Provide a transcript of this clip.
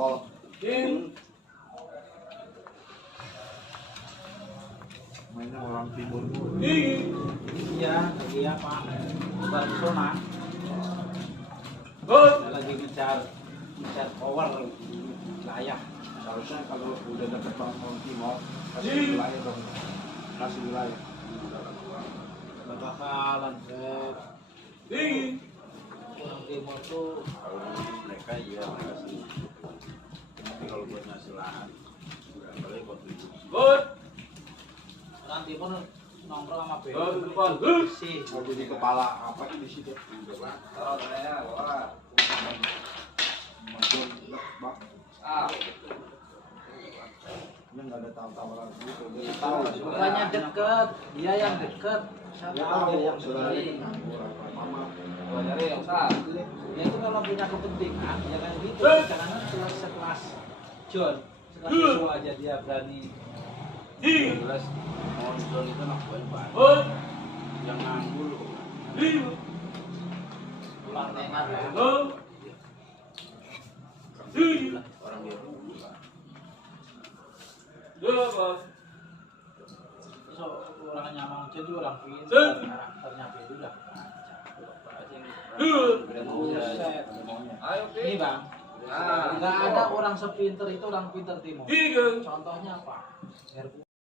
jempol. Mainnya orang timur. Iya, Pak. Barcelona. Lagi ngejar power wilayah. Harusnya kalau udah deket orang timur, kasih wilayah dong. Kasih wilayah. Bakalan orang timur tuh mereka sih. Tapi kalau buat ngasih lahan, boleh kontribusi. Orang timur nongkrong sama BU. Sih, Mau jadi kepala apa di situ? Ini nggak ada tahu-tahu lagi. bukannya deket, dia yang deket. Dia tahu yang sudah mama. Dia itu kalau punya kepentingan, ya kan gitu. Karena sekelas John, sekelas Joshua aja dia berani. Jelas, mau John itu anak buah banget. Yang nganggur. Pulang tengah lah. Orang dia so, orang nyamang jadi orang pintar, karakternya beda udah. Ini bang, nggak ada orang sepinter itu orang pinter timur. Contohnya apa?